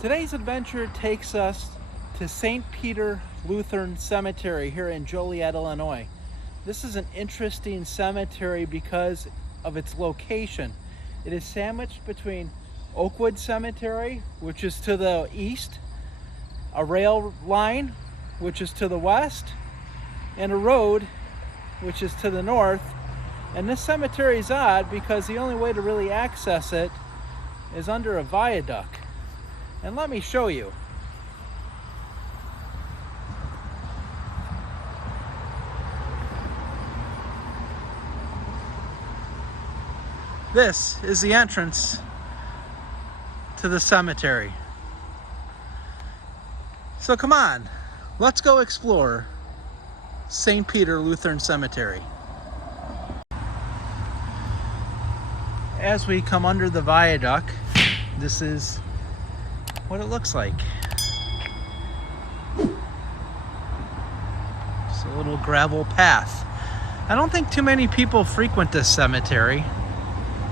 Today's adventure takes us to St. Peter Lutheran Cemetery here in Joliet, Illinois. This is an interesting cemetery because of its location. It is sandwiched between Oakwood Cemetery, which is to the east, a rail line, which is to the west, and a road, which is to the north. And this cemetery is odd because the only way to really access it is under a viaduct. And let me show you. This is the entrance to the cemetery. So come on, let's go explore St. Peter Lutheran Cemetery. As we come under the viaduct, this is what it looks like. Just a little gravel path. I don't think too many people frequent this cemetery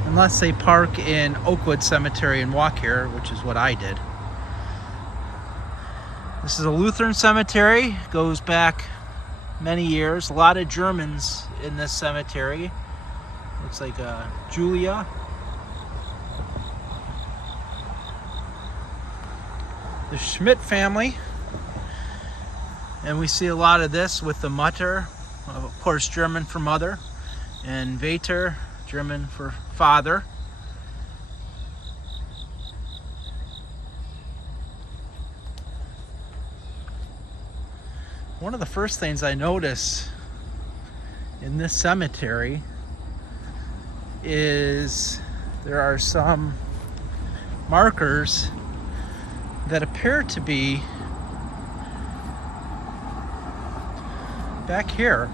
unless they park in Oakwood Cemetery and walk here, which is what I did. This is a Lutheran cemetery, goes back many years. A lot of Germans in this cemetery. Looks like Joliet. The Schmidt family, and we see a lot of this with the Mutter, of course German for mother, and Vater, German for father. One of the first things I notice in this cemetery is there are some markers that appear to be back here.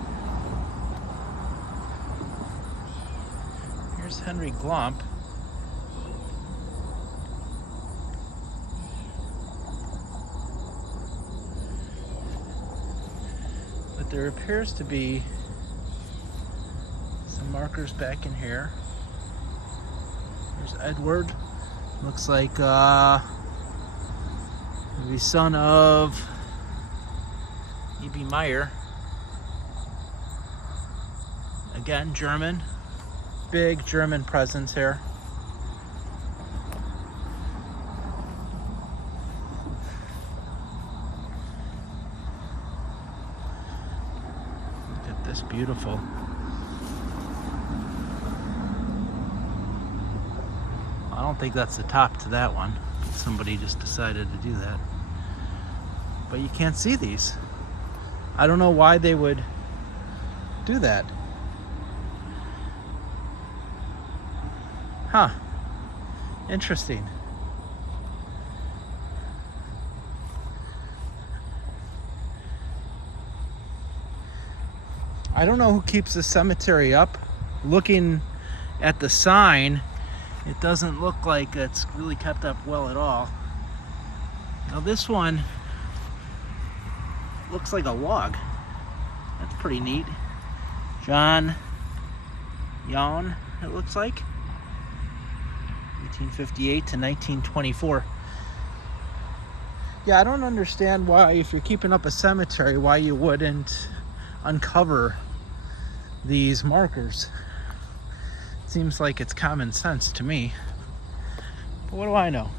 Here's Henry Glump. But there appears to be some markers back in here. There's Edward. Looks like the son of E.B. Meyer. Again, German. Big German presence here. Look at this, beautiful. I don't think that's the top to that one. Somebody just decided to do that. But you can't see these. I don't know why they would do that. Huh. Interesting. I don't know who keeps the cemetery up. Looking at the sign, it doesn't look like it's really kept up well at all. Now this one looks like a log. That's pretty neat. John Yawn, it looks like. 1858 to 1924. Yeah, I don't understand why, if you're keeping up a cemetery, why you wouldn't uncover these markers. Seems like it's common sense to me. But what do I know?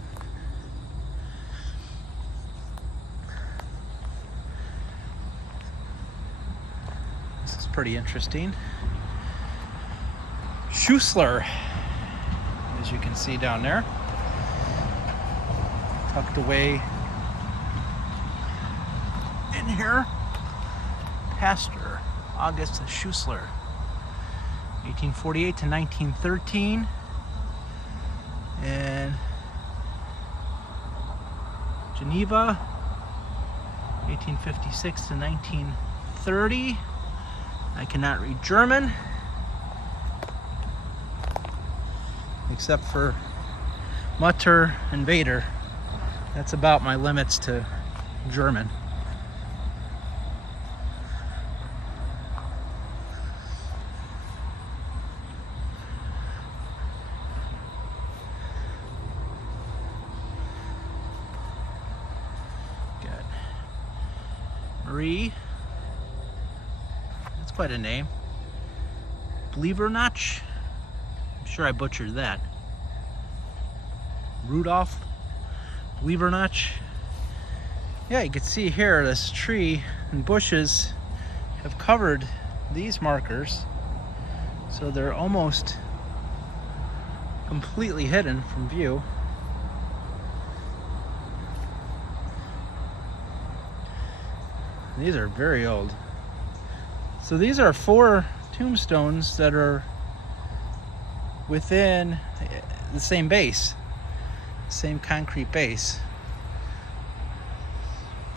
This is pretty interesting. Schussler, as you can see down there, tucked away in here. Pastor August Schussler, 1848 to 1913, and Geneva, 1856 to 1930. I cannot read German, except for Mutter and Vader. That's about my limits to German. Marie. That's quite a name. Blevernach. I'm sure I butchered that. Rudolph Blevernach. Yeah, you can see here this tree and bushes have covered these markers, so they're almost completely hidden from view. These are very old. So these are 4 tombstones that are within the same base, same concrete base.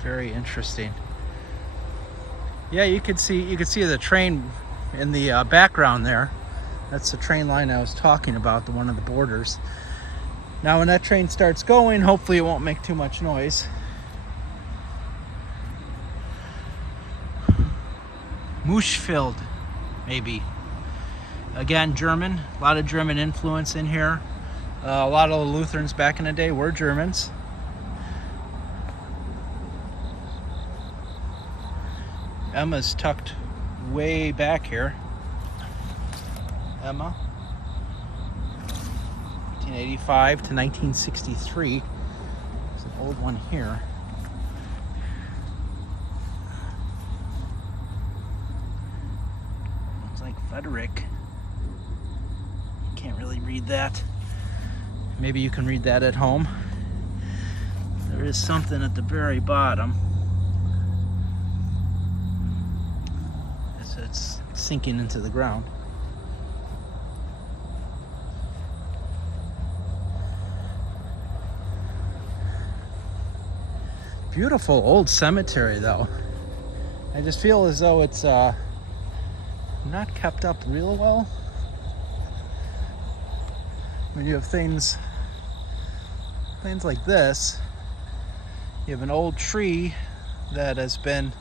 Very interesting. Yeah, you could see the train in the background there. That's the train line I was talking about, the one of the borders. Now when that train starts going, hopefully it won't make too much noise. Muschfeld, maybe. Again, German. A lot of German influence in here. A lot of the Lutherans back in the day were Germans. Emma's tucked way back here. Emma, 1885 to 1963. There's an old one here. Looks like Frederick. Can't really read that. Maybe you can read that at home. There is something at the very bottom. It's sinking into the ground. Beautiful old cemetery though. I just feel as though it's not kept up real well. When you have things like this, you have an old tree that has been,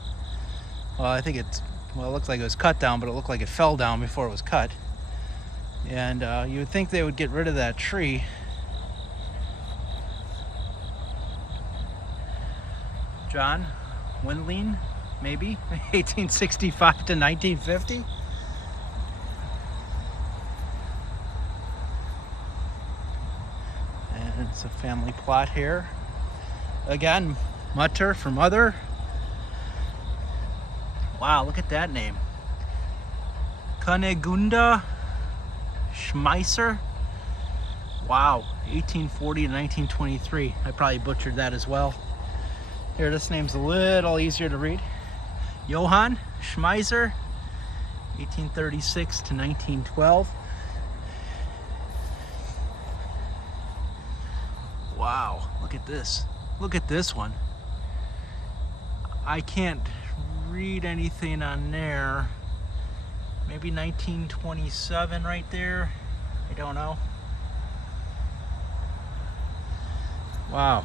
well, I think it looks like it was cut down, but it looked like it fell down before it was cut. And you would think they would get rid of that tree. John Windling, maybe, 1865 to 1950. And it's a family plot here. Again, Mutter for mother. Wow, look at that name. Kunigunda Schmeisser. Wow, 1840 to 1923. I probably butchered that as well. Here, this name's a little easier to read. Johann Schmeiser, 1836 to 1912. Wow, look at this. Look at this one. I can't read anything on there. Maybe 1927 right there. I don't know. Wow.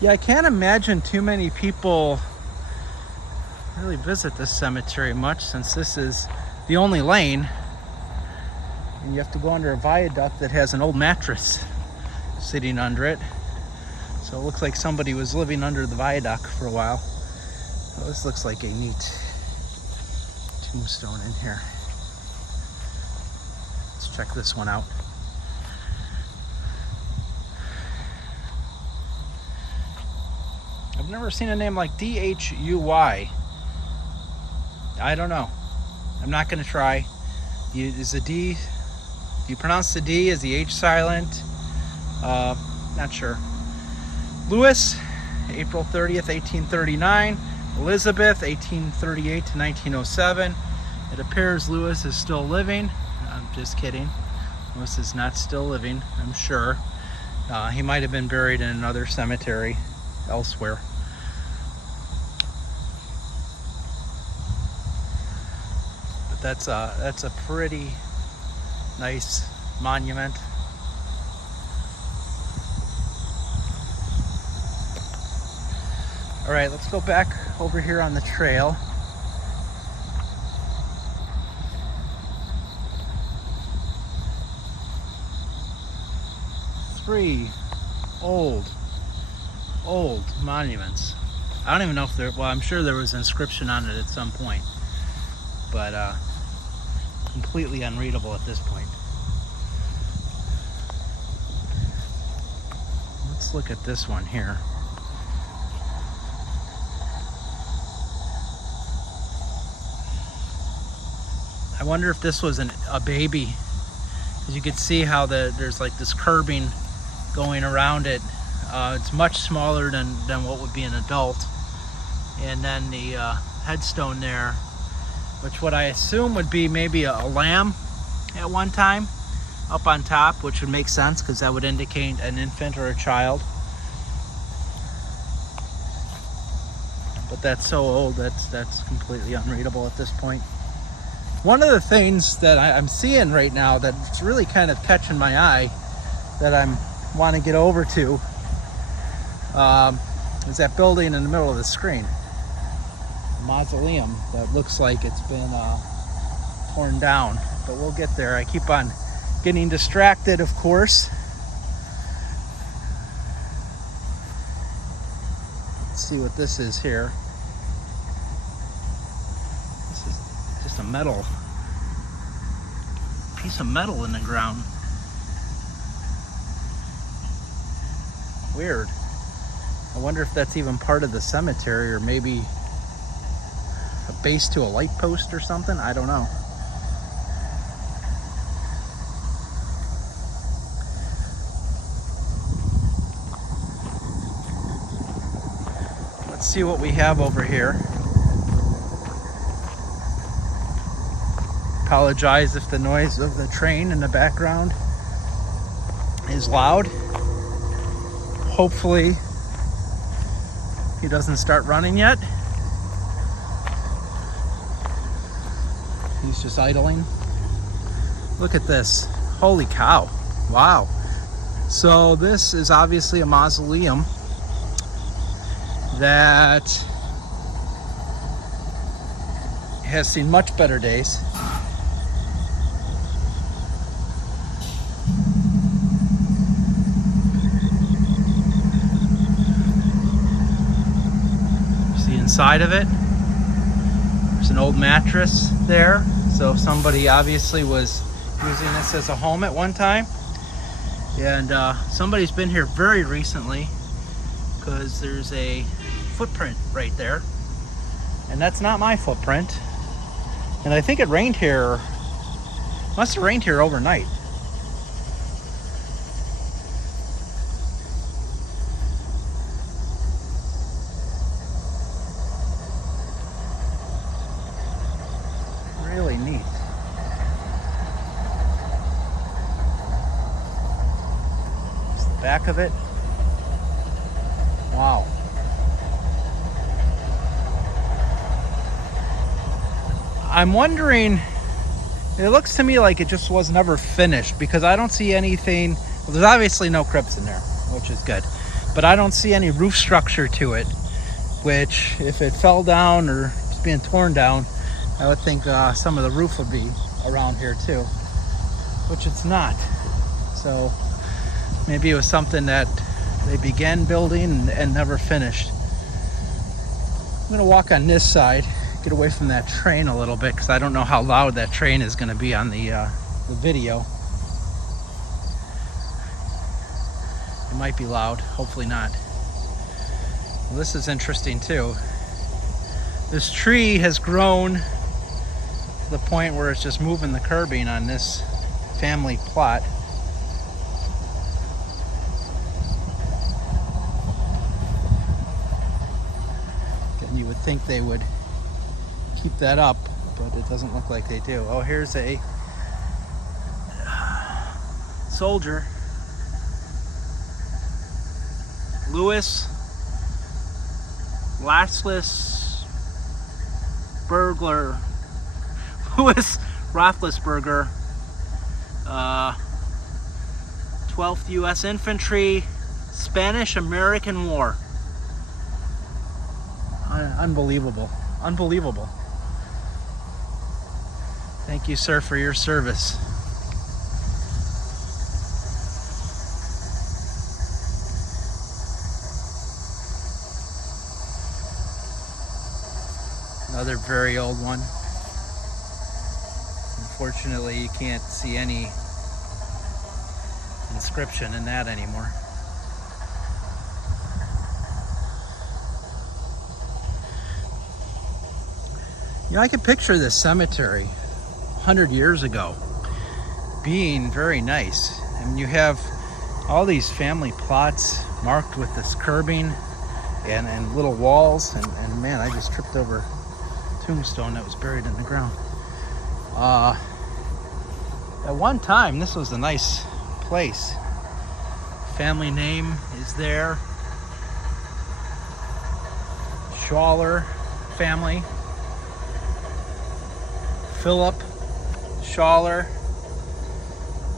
Yeah, I can't imagine too many people really visit this cemetery much, since this is the only lane and you have to go under a viaduct that has an old mattress sitting under it. So it looks like somebody was living under the viaduct for a while. Oh, this looks like a neat tombstone in here. Let's check this one out. I've never seen a name like D-H-U-Y. I don't know. I'm not going to try. Is the D, do you pronounce the D? Is the H silent? Not sure. Louis, April 30th, 1839. Elizabeth, 1838 to 1907. It appears Louis is still living. I'm just kidding. Louis is not still living, I'm sure. He might have been buried in another cemetery elsewhere. But that's a pretty nice monument. All right, let's go back over here on the trail. 3 old monuments. I don't even know if well, I'm sure there was an inscription on it at some point, but completely unreadable at this point. Let's look at this one here. I wonder if this was a baby, because you could see how there's like this curbing going around it. It's much smaller than what would be an adult. And then the headstone there, which what I assume would be maybe a lamb at one time up on top, which would make sense because that would indicate an infant or a child. But that's so old, that's completely unreadable at this point. One of the things that I'm seeing right now that's really kind of catching my eye that I want to get over to is that building in the middle of the screen. A mausoleum that looks like it's been torn down, but we'll get there. I keep on getting distracted, of course. Let's see what this is here. This is just a piece of metal in the ground. Weird. I wonder if that's even part of the cemetery, or maybe a base to a light post or something. I don't know. Let's see what we have over here. Apologize if the noise of the train in the background is loud. Hopefully he doesn't start running yet. He's just idling. Look at this. Holy cow. Wow. So this is obviously a mausoleum that has seen much better days. Inside of it, there's an old mattress there, so somebody obviously was using this as a home at one time. And somebody's been here very recently, because there's a footprint right there, and that's not my footprint. And I think it rained here, must have rained here overnight. Really neat. It's the back of it. Wow. I'm wondering, it looks to me like it just was never finished, because I don't see anything. Well, there's obviously no crypts in there, which is good, but I don't see any roof structure to it, which if it fell down or it's being torn down, I would think some of the roof would be around here too, which it's not. So maybe it was something that they began building and never finished. I'm gonna walk on this side, get away from that train a little bit, because I don't know how loud that train is gonna be on the video. It might be loud, hopefully not. Well, this is interesting too. This tree has grown to the point where it's just moving the curbing on this family plot. And you would think they would keep that up, but it doesn't look like they do. Oh, here's a soldier. Louis Roethlisberger, 12th U.S. Infantry, Spanish-American War. Unbelievable. Unbelievable. Thank you, sir, for your service. very old one. Unfortunately, you can't see any inscription in that anymore. You know, I can picture this cemetery 100 years ago being very nice. I mean, you have all these family plots marked with this curbing and little walls, and man, I just tripped over a tombstone that was buried in the ground. At one time, this was a nice place. Family name is there. Schaller family. Philip Schaller,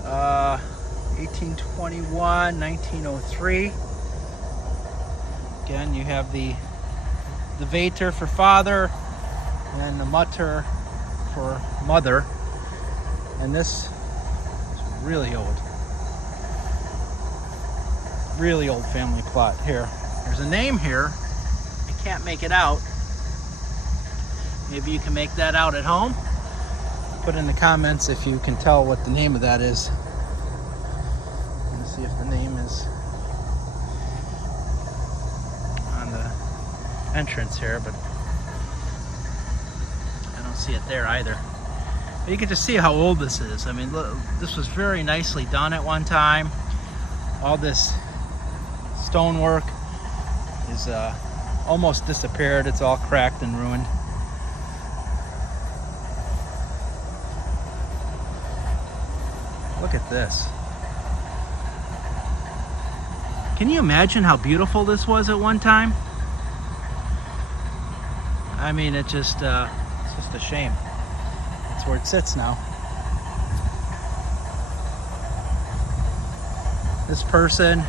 1821, 1903. Again, you have the Vater for father and the Mutter for mother. And this is really old family plot here. There's a name here. I can't make it out. Maybe you can make that out at home. Put in the comments if you can tell what the name of that is. I'm gonna see if the name is on the entrance here, but I don't see it there either. But you can just see how old this is. I mean, look, this was very nicely done at one time. All this stonework is almost disappeared. It's all cracked and ruined. Look at this. Can you imagine how beautiful this was at one time? I mean, it's just a shame. That's where it sits now. This person,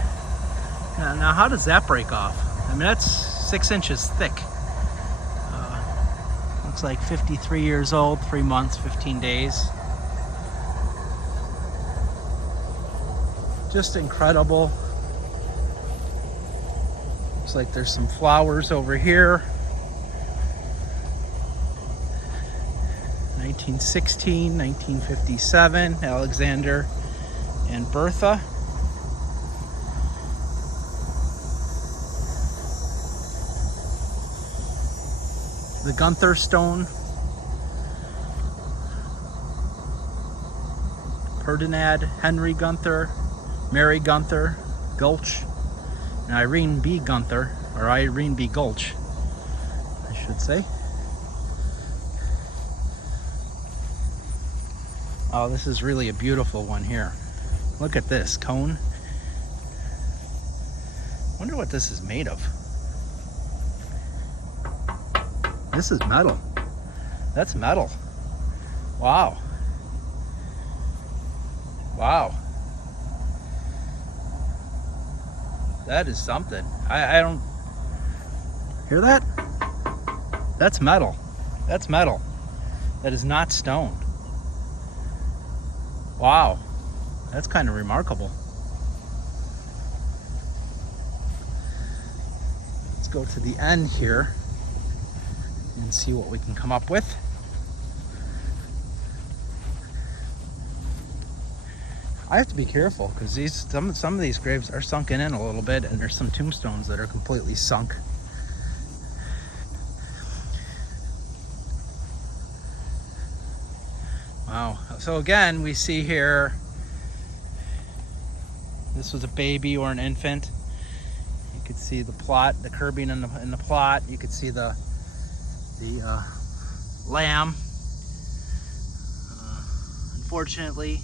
now how does that break off? I mean, that's 6 inches thick. Looks like 53 years old, 3 months, 15 days. Just incredible. Looks like there's some flowers over here. 1916, 1957, Alexander and Bertha. The Gunther stone. Ferdinand Henry Gunther, Mary Gunther, Gulch, and Irene B. Gunther, or Irene B. Gulch, I should say. Oh, this is really a beautiful one here. Look at this cone. Wonder what this is made of. This is metal. That's metal. Wow. Wow. That is something. I don't hear that? That's metal. That's metal. That is not stone. Wow. That's kind of remarkable. Let's go to the end here and see what we can come up with. I have to be careful because some of these graves are sunken in a little bit, and there's some tombstones that are completely sunk. Wow. So again, we see here this was a baby or an infant. You could see the plot, the curbing in the plot. You could see the lamb. Unfortunately,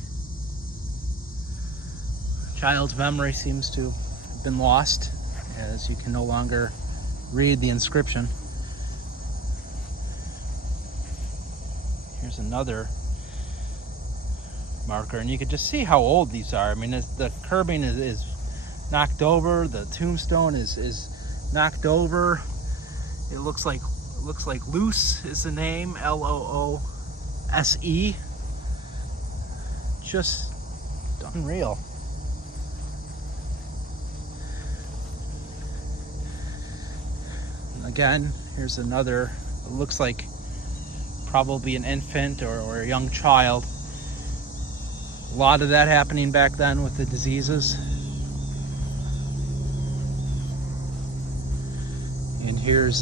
child's memory seems to have been lost, as you can no longer read the inscription. Here's another marker, and you can just see how old these are. I mean, the curbing is knocked over. The tombstone is knocked over. It looks like Loose is the name, Loose. Just unreal. Again, here's another, it looks like probably an infant or a young child. A lot of that happening back then with the diseases. And here's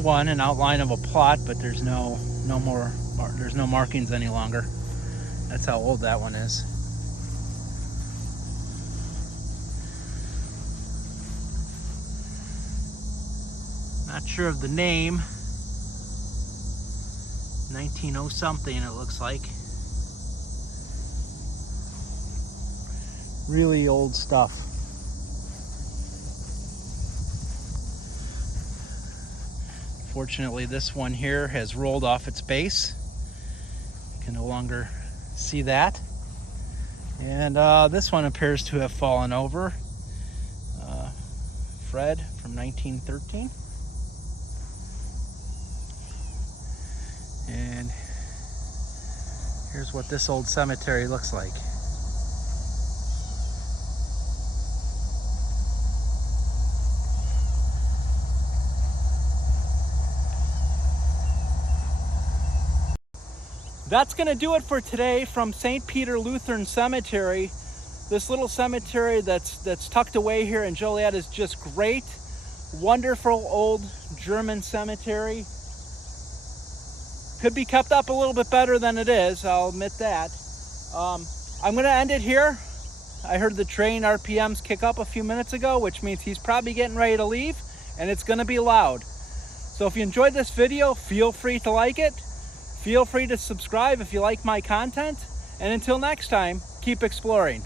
one, an outline of a plot, but there's no markings any longer. That's how old that one is. Not sure of the name. 1900 something it looks like. Really old stuff. Fortunately, this one here has rolled off its base. You can no longer see that. And this one appears to have fallen over. Fred from 1913. And here's what this old cemetery looks like. That's going to do it for today from St. Peter Lutheran Cemetery. This little cemetery that's tucked away here in Joliet is just great. Wonderful old German cemetery. Could be kept up a little bit better than it is, I'll admit that. I'm going to end it here. I heard the train RPMs kick up a few minutes ago, which means he's probably getting ready to leave, and it's going to be loud. So if you enjoyed this video, feel free to like it. Feel free to subscribe if you like my content. And until next time, keep exploring.